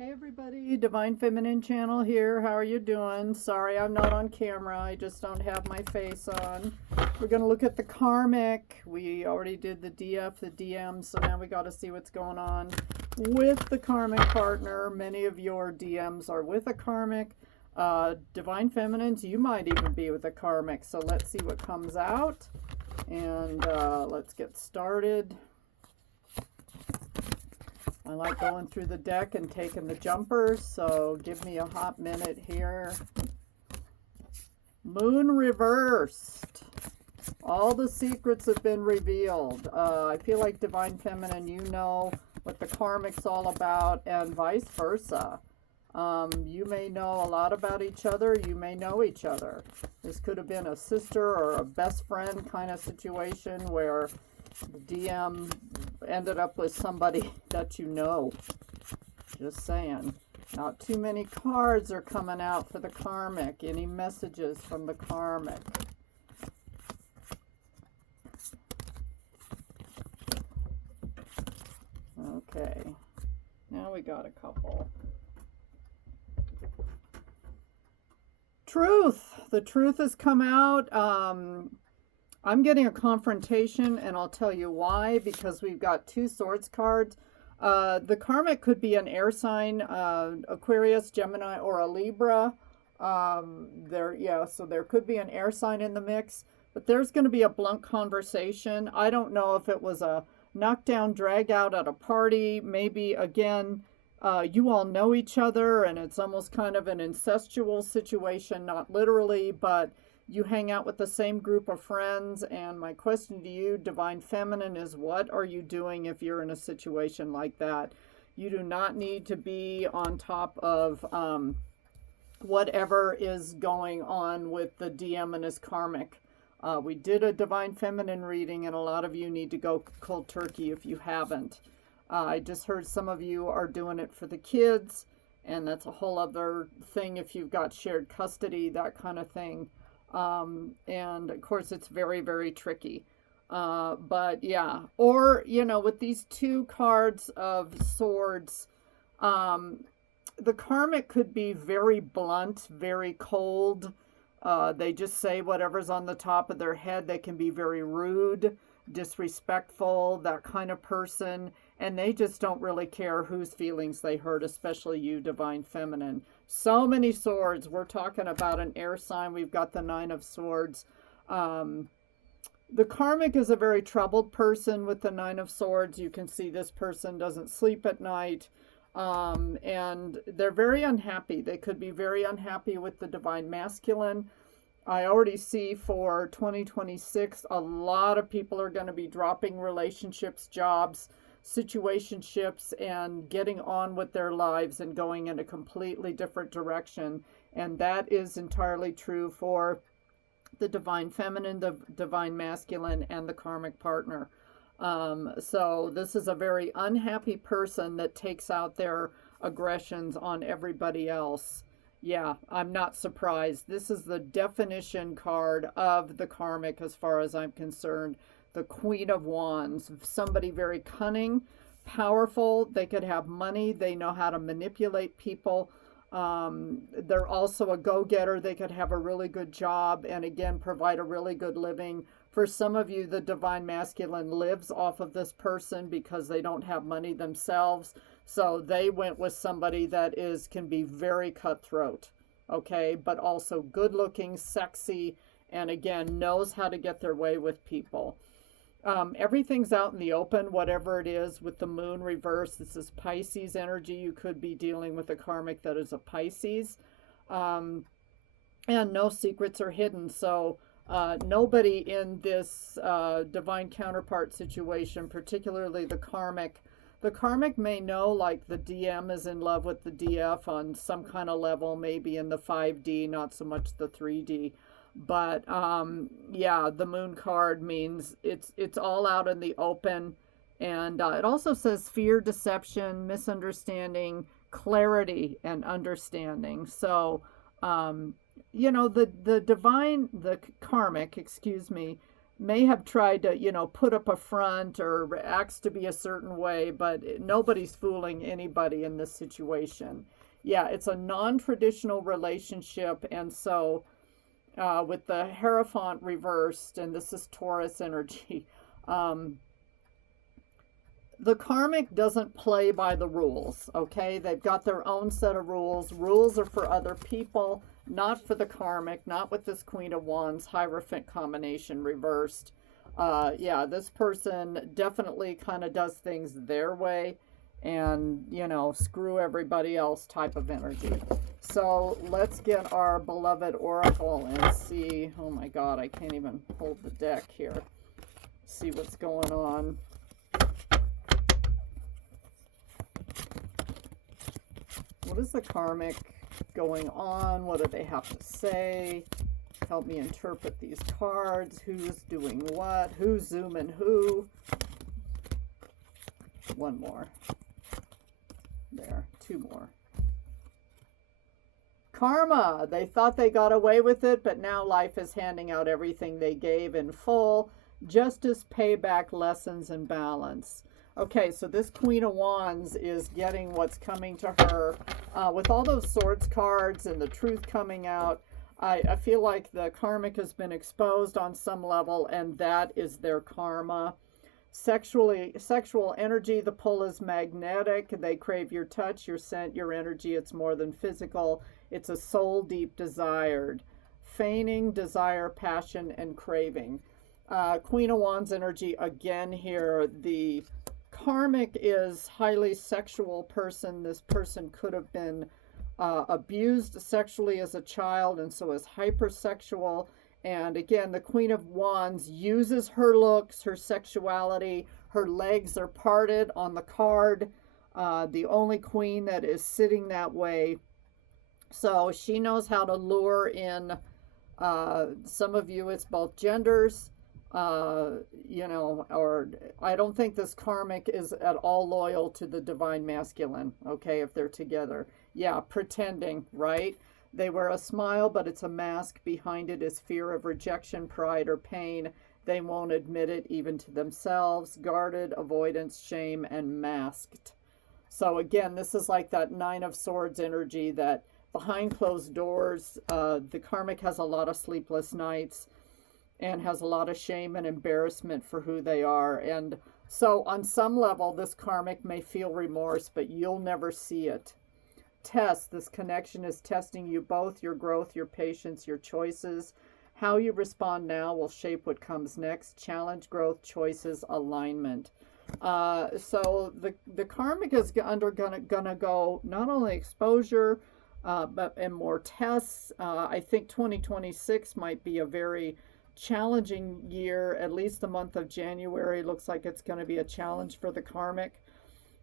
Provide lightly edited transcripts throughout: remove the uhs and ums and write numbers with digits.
Hey everybody, Divine Feminine Channel here. How are you doing? Sorry I'm not on camera. I just don't have my face on. We're going to look at the karmic. We already did the DF, the DM, so now we got to see what's going on with the karmic partner. Many of your DMs are with a karmic. Divine Feminines, you might even be with a karmic. So let's see what comes out. And let's get started. I like going through the deck and taking the jumpers, so give me a hot minute here. Moon reversed. All the secrets have been revealed. I feel like Divine Feminine, you know what the karmic's all about, and vice versa. You may know a lot about each other. You may know each other. This could have been a sister or a best friend kind of situation where the DM ended up with somebody that you know. Just saying. Not too many cards are coming out for the karmic. Any messages from the karmic? Okay. Now we got a couple. Truth. The truth has come out. I'm getting a confrontation, and I'll tell you why, because we've got two swords cards. The karmic could be an air sign, Aquarius, Gemini, or a Libra. So there could be an air sign in the mix, but there's going to be a blunt conversation. I don't know if it was a knockdown, drag out at a party. Maybe, again, you all know each other, and it's almost kind of an incestual situation, not literally, but you hang out with the same group of friends. And my question to you, Divine Feminine, is what are you doing if you're in a situation like that? You do not need to be on top of whatever is going on with the DM and his karmic. We did a Divine Feminine reading, and a lot of you need to go cold turkey if you haven't. I just heard some of you are doing it for the kids, and that's a whole other thing if you've got shared custody, that kind of thing. And of course it's very, very tricky. But yeah, or, you know, with these two cards of swords, the karmic could be very blunt, very cold. They just say whatever's on the top of their head. They can be very rude, disrespectful, that kind of person. And they just don't really care whose feelings they hurt, especially you, Divine Feminine. So many swords. We're talking about an air sign. We've got the Nine of Swords. The karmic is a very troubled person with the Nine of Swords. You can see this person doesn't sleep at night. And they're very unhappy. They could be very unhappy with the Divine Masculine. I already see for 2026, a lot of people are going to be dropping relationships, jobs, situationships, and getting on with their lives and going in a completely different direction. And that is entirely true for the Divine Feminine, the Divine Masculine, and the karmic partner. So this is a very unhappy person that takes out their aggressions on everybody else. Yeah, I'm not surprised. This is the definition card of the karmic as far as I'm concerned. The Queen of Wands, somebody very cunning, powerful. They could have money. They know how to manipulate people. They're also a go-getter. They could have a really good job and, again, provide a really good living. For some of you, the Divine Masculine lives off of this person because they don't have money themselves. So they went with somebody that can be very cutthroat, okay, but also good-looking, sexy, and, again, knows how to get their way with people. Everything's out in the open, whatever it is, with the moon reverse. This is Pisces energy. You could be dealing with a karmic that is a Pisces. And no secrets are hidden. So nobody in this divine counterpart situation, particularly the karmic may know, like, the DM is in love with the DF on some kind of level, maybe in the 5D, not so much the 3D. But yeah, the moon card means it's all out in the open. And it also says fear, deception, misunderstanding, clarity, and understanding. So you know, the karmic, excuse me, may have tried to, you know, put up a front or acts to be a certain way, but nobody's fooling anybody in this situation. Yeah, it's a non-traditional relationship, and so with the Hierophant reversed, and this is Taurus energy, the karmic doesn't play by the rules, okay? They've got their own set of rules. Rules are for other people, not for the karmic, not with this Queen of Wands Hierophant combination reversed. Yeah, this person definitely kind of does things their way and, you know, screw everybody else type of energy. So let's get our beloved oracle and see. Oh my God, I can't even hold the deck here. See what's going on. What is the karmic going on? What do they have to say? Help me interpret these cards. Who's doing what? Who's zooming who? One more. There, two more. Karma. They thought they got away with it, but now life is handing out everything they gave in full. Justice, payback, lessons, and balance. Okay, so this Queen of Wands is getting what's coming to her. With all those swords cards and the truth coming out, I feel like the karmic has been exposed on some level, and that is their karma. Sexual energy, the pull is magnetic. They crave your touch, your scent, your energy. It's more than physical. It's a soul deep desired. Feigning, desire, passion, and craving. Queen of Wands energy again here. The karmic is highly sexual person. This person could have been abused sexually as a child and so is hypersexual. And again, the Queen of Wands uses her looks, her sexuality. Her legs are parted on the card. The only queen that is sitting that way. So she knows how to lure in some of you. It's both genders. You know, or I don't think this karmic is at all loyal to the divine masculine, okay, if they're together. Yeah, pretending, right? They wear a smile, but it's a mask. Behind it is fear of rejection, pride, or pain. They won't admit it even to themselves. Guarded, avoidance, shame, and masked. So again, this is like that Nine of Swords energy that behind closed doors, the karmic has a lot of sleepless nights and has a lot of shame and embarrassment for who they are. And so on some level, this karmic may feel remorse, but you'll never see it. Test. This connection is testing you both, your growth, your patience, your choices. How you respond now will shape what comes next. Challenge, growth, choices, alignment. So the karmic is gonna go not only exposure, but and more tests. I think 2026 might be a very challenging year. At least the month of January looks like it's going to be a challenge for the karmic.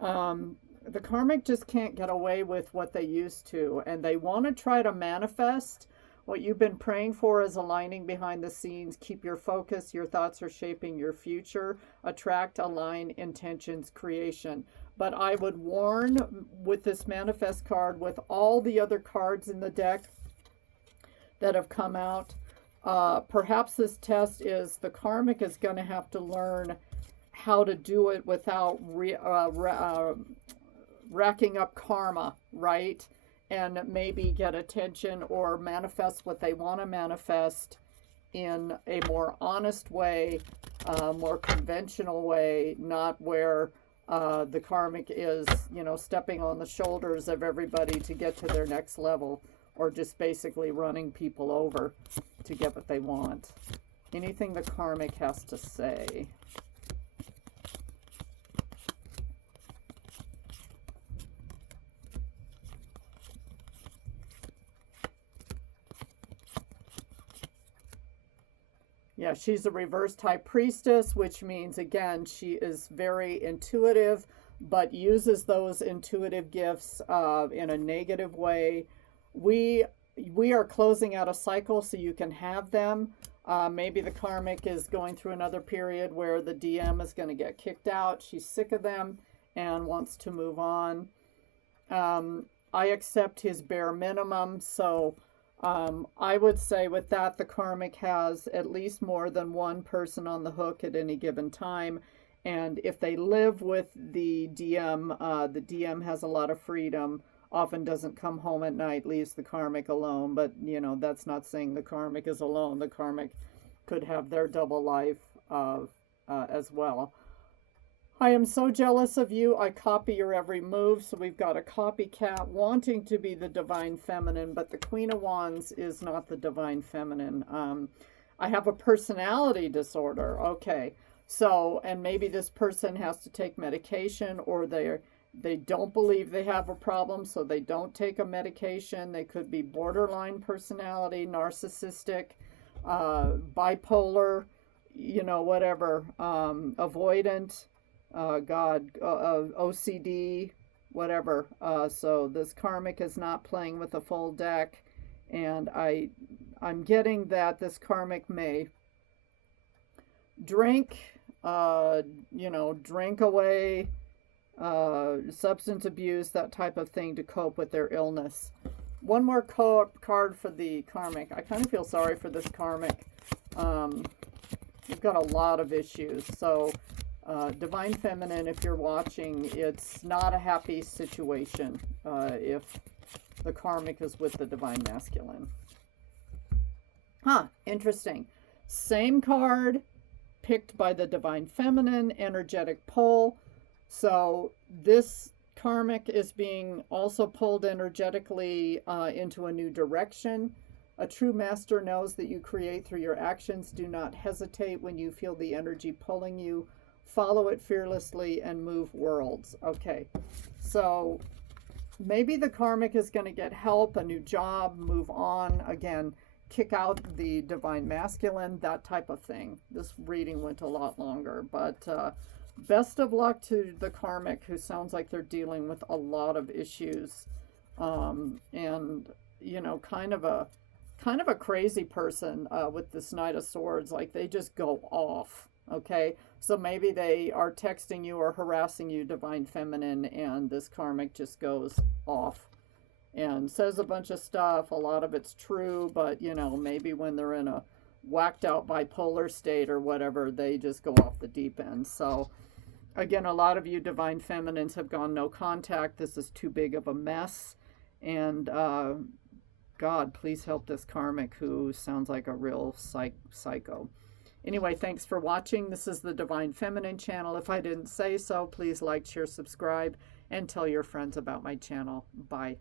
The karmic just can't get away with what they used to, and they want to try to manifest what you've been praying for is aligning behind the scenes. Keep your focus. Your thoughts are shaping your future. Attract, align, intentions, creation. But I would warn with this manifest card, with all the other cards in the deck that have come out, perhaps this test is the karmic is going to have to learn how to do it without racking up karma, right? And maybe get attention or manifest what they want to manifest in a more honest way, more conventional way, not where the karmic is, you know, stepping on the shoulders of everybody to get to their next level, or just basically running people over to get what they want. Anything the karmic has to say. Yeah, she's a reversed high priestess, which means, again, she is very intuitive, but uses those intuitive gifts in a negative way. We are closing out a cycle so you can have them. Maybe the karmic is going through another period where the DM is going to get kicked out. She's sick of them and wants to move on. I accept his bare minimum, so I would say with that, the karmic has at least more than one person on the hook at any given time. And if they live with the DM has a lot of freedom, often doesn't come home at night, leaves the karmic alone. But, you know, that's not saying the karmic is alone. The karmic could have their double life as well. I am so jealous of you. I copy your every move. So we've got a copycat wanting to be the divine feminine, but the Queen of Wands is not the divine feminine. I have a personality disorder. Okay. So, and maybe this person has to take medication, or they don't believe they have a problem, so they don't take a medication. They could be borderline personality, narcissistic, bipolar, you know, whatever, avoidant, OCD, whatever. So this karmic is not playing with a full deck, and I'm getting that this karmic may drink, you know, drink away, substance abuse, that type of thing to cope with their illness. One more card for the karmic. I kind of feel sorry for this karmic. You've got a lot of issues. So, divine feminine, if you're watching, it's not a happy situation if the karmic is with the divine masculine. Huh, interesting. Same card, picked by the divine feminine, energetic pull. So this karmic is being also pulled energetically into a new direction. A true master knows that you create through your actions. Do not hesitate when you feel the energy pulling you. Follow it fearlessly and move worlds. Okay, so maybe the karmic is going to get help, a new job, move on. Again, kick out the divine masculine, that type of thing. This reading went a lot longer, but best of luck to the karmic, who sounds like they're dealing with a lot of issues, and you know, kind of a crazy person with this Knight of Swords. Like, they just go off. Okay, so maybe they are texting you or harassing you, divine feminine, and this karmic just goes off and says a bunch of stuff. A lot of it's true, but you know, maybe when they're in a whacked out bipolar state or whatever, they just go off the deep end. So again, a lot of you divine feminines have gone no contact. This is too big of a mess, and God, please help this karmic, who sounds like a real psycho. Anyway, thanks for watching. This is the Divine Feminine channel. If I didn't say so, please like, share, subscribe, and tell your friends about my channel. Bye.